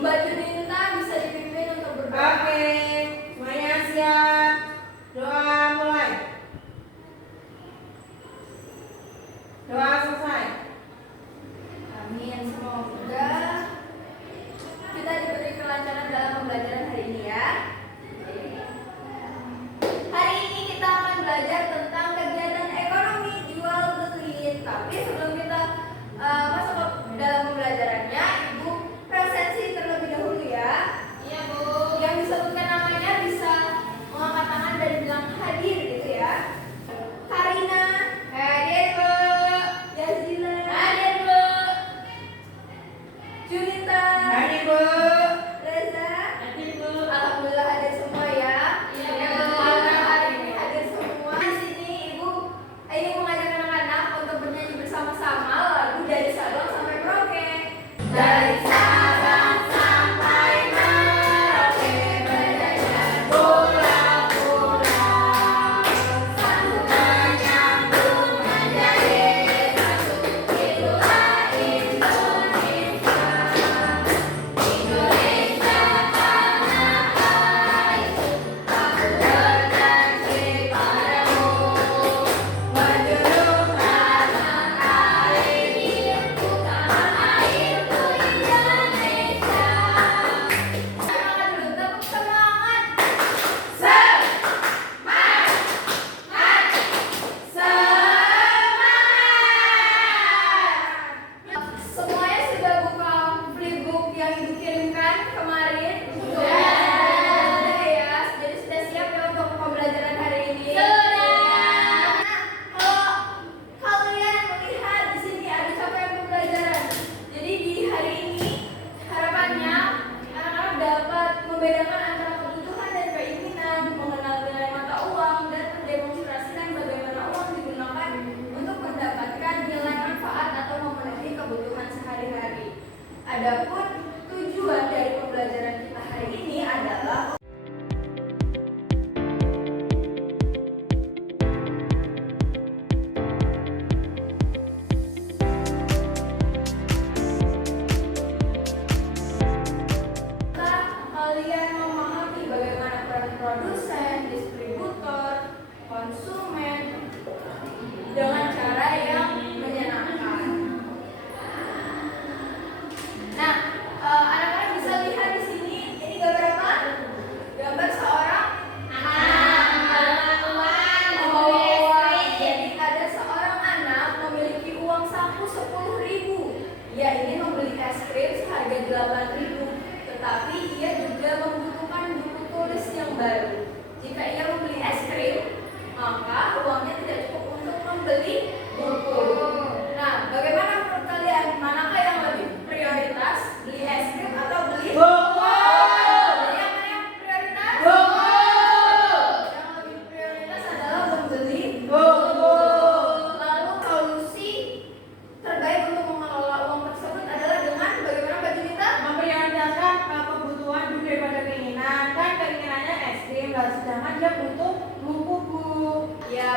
Mbak Junita bisa dipimpin untuk berdoa. Oke, semuanya siap. Doa mulai. Doa selesai. Amin. Semoga kita diberi kelancaran dalam pembelajaran hari ini ya. Hari ini kita akan belajar tentang kegiatan ekonomi jual beli. Tapi sebelum kita masuk ke dalam pembelajarannya, Ibu presensi terlebih dahulu ya. Iya, Bu. Yang disebutkan namanya bisa mengangkat tangan dan bilang hadir gitu ya. Karina, Hadir, Bu. Yazila, Hadir, Bu. Junita, Hadir, Bu. Reza. Hadir, Bu. Alhamdulillah hadir semua ya. Iya, Yang Bu. alhamdulillah hari ini hadir semua. Di sini Ibu ini mengajak anak-anak untuk bernyanyi bersama-sama lagu dari Sabang sampai Merauke. Dari Sabang sampai Merauke berjalan pulau-pulau, sambung menyambung menjadi satu. Itulah Indonesia. Indonesia tanah airku, aku bernyanyi padamu, menjunjung tanah airku, tanah airku Indonesia. Semangat dulu, tepuk semangat. Semangat, semangat. Semuanya sudah buka flipbook yang Ibu kirimkan kemarin? Sudah ya. Jadi sudah siap ya untuk pembelajaran hari ini? Sudah. Nah, kalau kalian melihat di sini ada capaian pembelajaran. Jadi di hari ini harapannya anak-anak dapat membedakan antara kebutuhan dan keinginan, mengenal nilai mata uang, dan mendemonstrasikan bagaimana uang digunakan untuk mendapatkan nilai manfaat atau memenuhi kebutuhan sehari-hari. Adapun tujuan dari pembelajaran kita hari ini adalah kalian memahami bagaimana peran produsen, distributor, konsumen dengan cara yang menyenangkan. Nah, anak-anak bisa lihat di sini, ini gambar apa? Gambar seorang anak. Jadi ada seorang anak memiliki uang saku 10.000. Ia ingin membeli es krim seharga 8.000. Tetapi ia juga membutuhkan buku tulis yang baru. Jika ia membeli es krim, maka uangnya tidak cukup untuk membeli buku. Nah, bagaimana menurut kalian? Manakah yang lebih prioritas? Beli es krim atau beli Buku. Jadi yang mana yang prioritas? Buku. Yang lebih prioritas adalah membeli Buku. Lalu solusi terbaik untuk mengelola uang tersebut adalah dengan bagaimana Mbak Junita? Memprioritaskan kebutuhan dulu daripada keinginan. Kan keinginannya es krim, sedangkan dia butuh buku. Ya,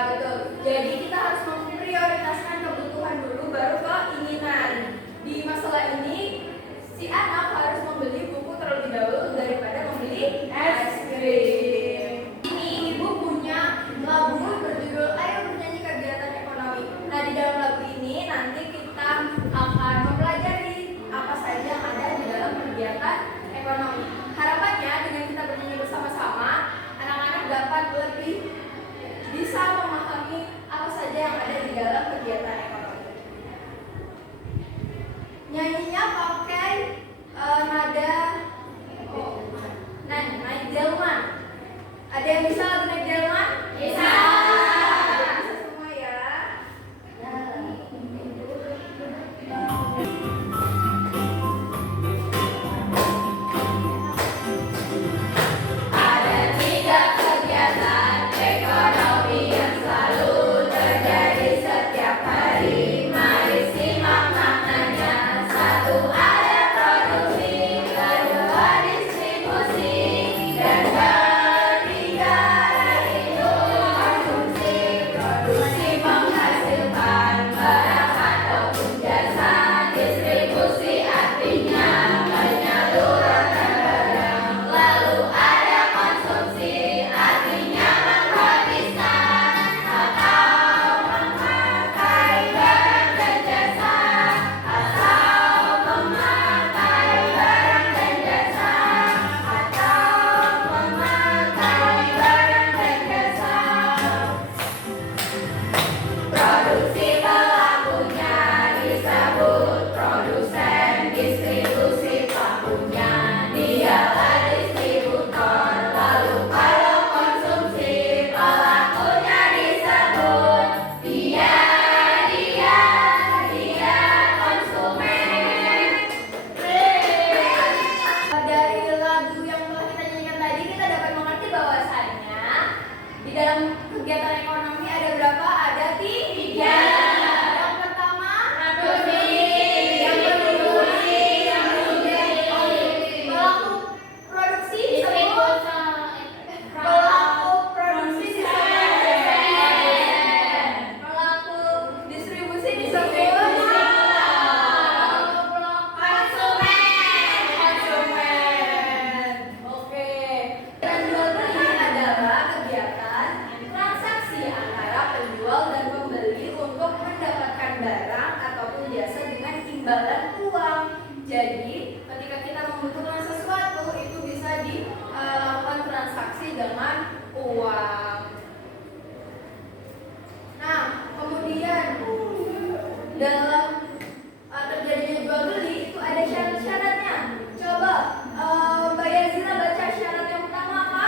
membutuhkan sesuatu itu bisa dilakukan transaksi dengan uang. Nah, kemudian dalam terjadinya jual beli itu ada syarat-syaratnya. Coba Mbak Yazila baca syarat yang pertama apa?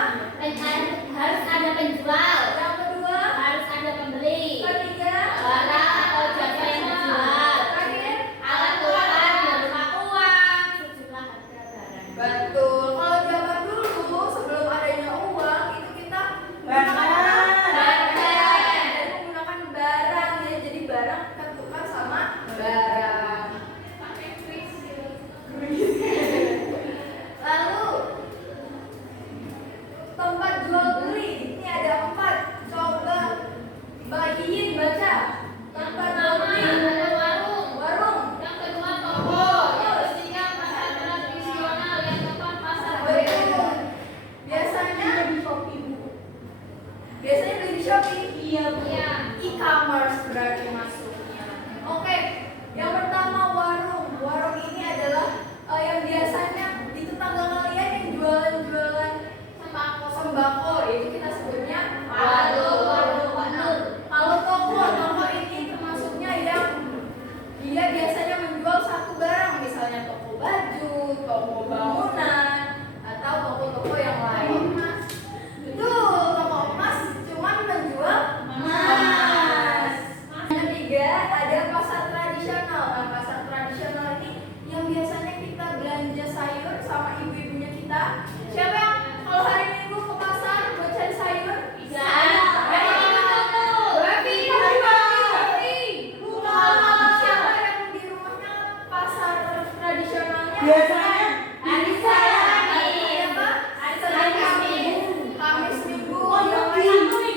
Harus ada penjual. Yang kedua, Harus ada pembeli. ketiga, Barang atau jasa yang dijual. terakhir, Alat tukar berupa uang. Sejumlah harga barang. betul. Kalau zaman dulu sebelum adanya uang itu kita Barang. dan menggunakan barang ya. Jadi barang kita tukar sama barang. Pakai kris. Lalu tempat jual beli ini ada 4. Coba Mbak Iin baca. Tempat jual Pertama beli. ada warung. Warung. Yang kedua toko. Yang ketiga pasar tradisional. Yang keempat pasar modern. Betul. Biasanya di Shopee, Bu. Biasanya beli di Shopee. Iya. E-commerce berarti masuknya. Oke, yang pertama warung. Warung ini adalah yang biasanya di tetangga kalian yang jualan-jualan sembako itu kita sebutnya warung. Nah, kalau toko ini termasuknya yang dia biasanya menjual satu barang, misalnya toko baju, toko bangunan, atau toko-toko yang lain. Betul, toko emas cuman menjual emas. Yang ketiga ada pasar tradisional. Nah, pasar tradisional ini yang biasanya kita belanja sayur sama ibu-ibunya kita. Siapa yang kalau hari Minggu ke pasar buat cari sayur? Bisa. Siapa yang di rumahnya pasar tradisionalnya? Biasanya Hari Sabtu. Apa? Hari Kamis. Kamis Minggu. Pondok yang lain.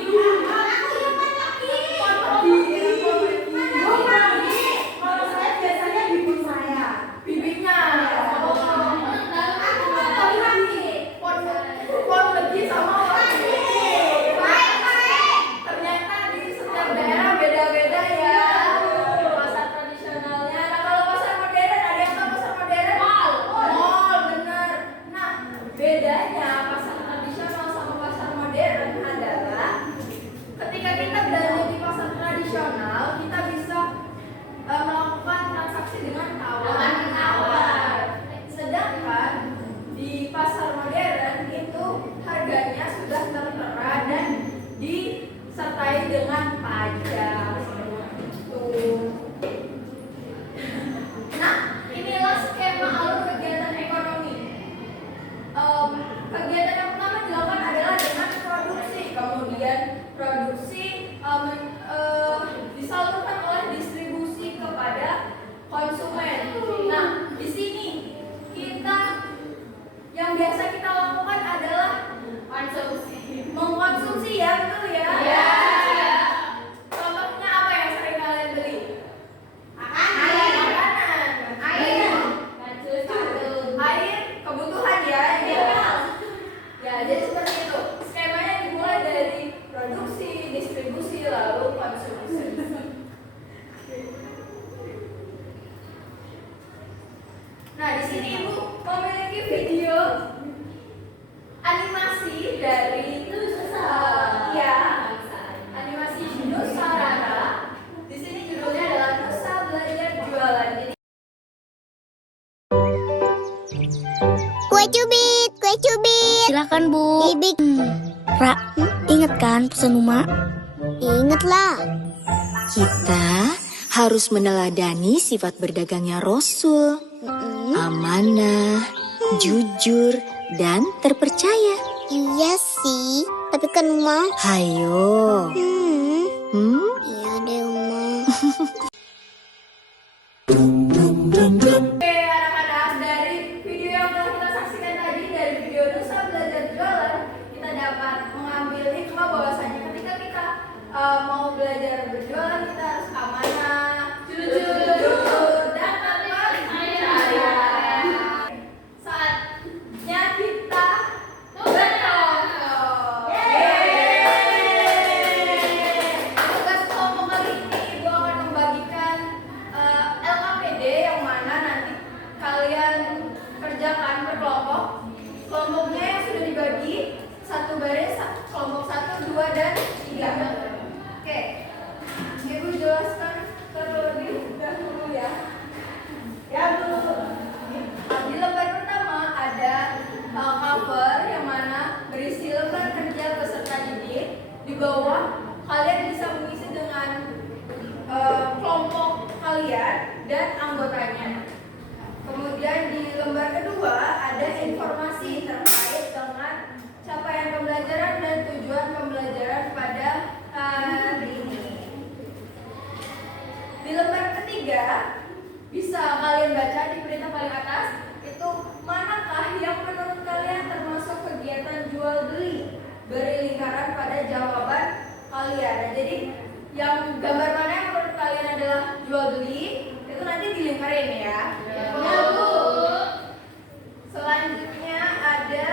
kalau saya biasanya ibu saya. Bibinya. Pon legi sama lagi. Ternyata di setiap daerah beda-beda ya pasar tradisionalnya. Nah, kalau pasar modern ada yang tahu pasar modern? Mall, bener. Nah, bedanya pasar tradisional sama pasar modern adalah ketika kita belanja di pasar tradisional kita bisa melakukan transaksi dengan tawar-menawar. Sedangkan di pasar modern itu harganya sudah tertera dan disertai dengan pajak. Tuh. Nah, inilah skema alur kegiatan ekonomi. Kegiatan yang pertama dilakukan adalah dengan produksi, kemudian produksi disalurkan oleh distribusi kepada konsumen. Nah, di sini kita yang biasa kita lakukan adalah mengkonsumsi ya, betul ya? Iya. Contohnya apa yang sering kalian beli? Air. Makanan. Baju sepatu. Air kebutuhan ya. Ya, jadi seperti itu. Skemanya dimulai dari produksi, distribusi, lalu konsumsi. Nah, di sini Ibu memiliki video animasi dari ya, animasi Nusarara. Di sini judulnya adalah Nusa Belajar Jualan. Jadi Kue cubit, kue cubit. Silakan Bu. Ibik. Ra, ingat kan pesan Uma? Ingat lah. Kita harus meneladani sifat berdagangnya Rasul. Amanah, jujur, dan terpercaya. Iya sih, tapi kan Ma. Hayo. Iya deh Ma. Oke anak-anak, dari video yang telah kita saksikan tadi, dari video Nusa Belajar Jualan, kita dapat mengambil hikmah bahwasanya ketika kita mau belajar berjualan kita harus amanah, jujur, dan terpercaya. Saatnya kita bertokok. Yeay. baris, kelompok 1, 2, dan 3. Oke, Ibu jelaskan terlebih dahulu ya. Ya, Bu. Di lembar pertama ada cover yang mana berisi lembar kerja peserta didik. Di bawah kalian bisa mengisi dengan kelompok kalian dan anggotanya. Kemudian di lembar kedua ada informasi terkait dengan capaian pembelajaran dan tujuan pembelajaran pada hari ini. Di lembar ketiga bisa kalian baca di berita paling atas itu manakah yang menurut kalian termasuk kegiatan jual beli. Beri lingkaran pada jawaban kalian. Nah, jadi yang gambar mana yang menurut kalian adalah jual beli itu nanti dilingkarin ya. Ya, Bu. Selanjutnya ada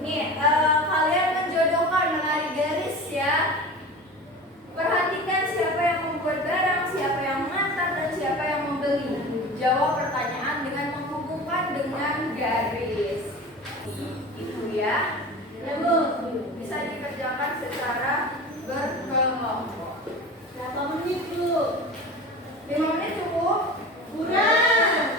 nih kalian menjodohkan menarik garis ya. Perhatikan siapa yang membuat barang, siapa yang mengantar, dan siapa yang membeli. Jawab pertanyaan dengan menghubungkan dengan garis. Itu ya. Ya, Bu. Bisa dikerjakan secara berkelompok. Berapa menit, Bu? 5 menit cukup? Kurang.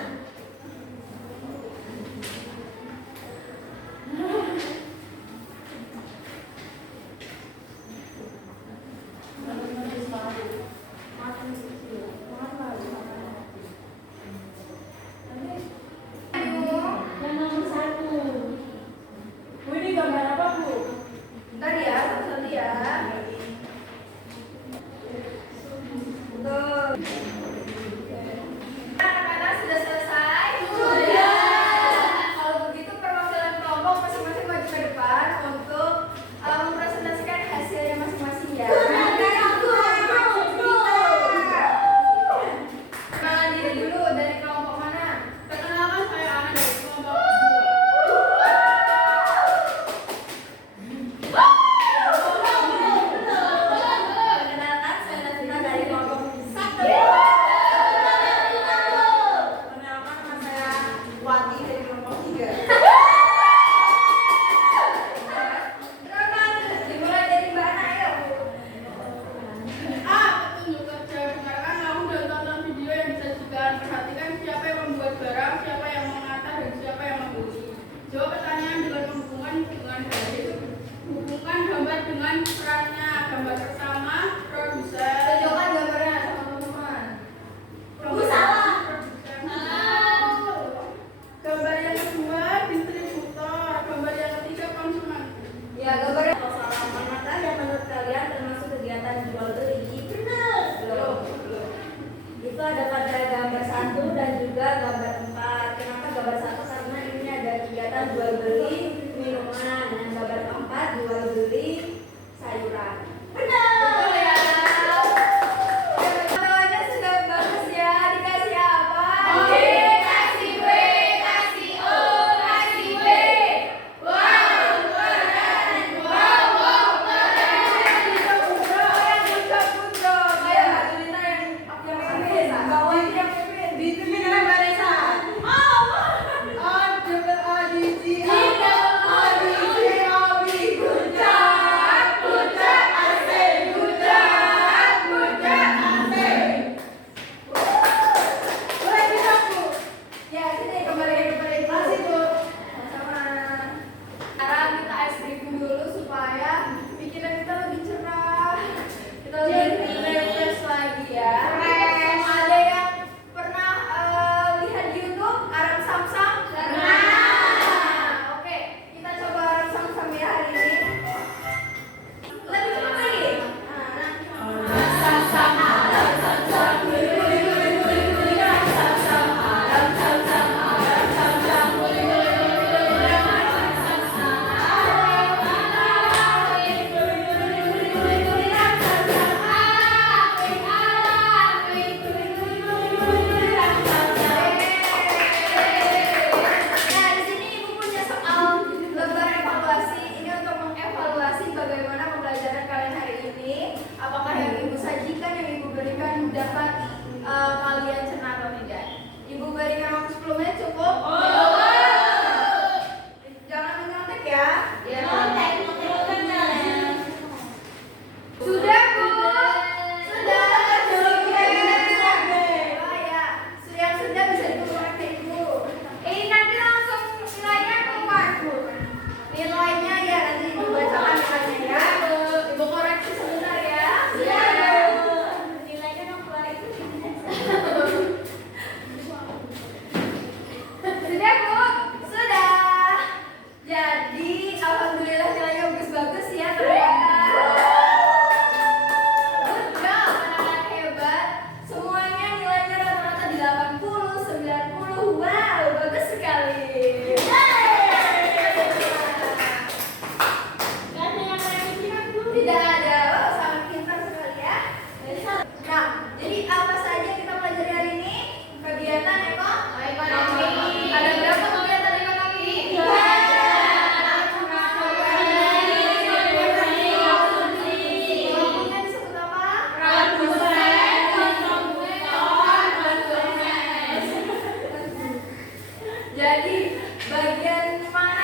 Jadi bagian mana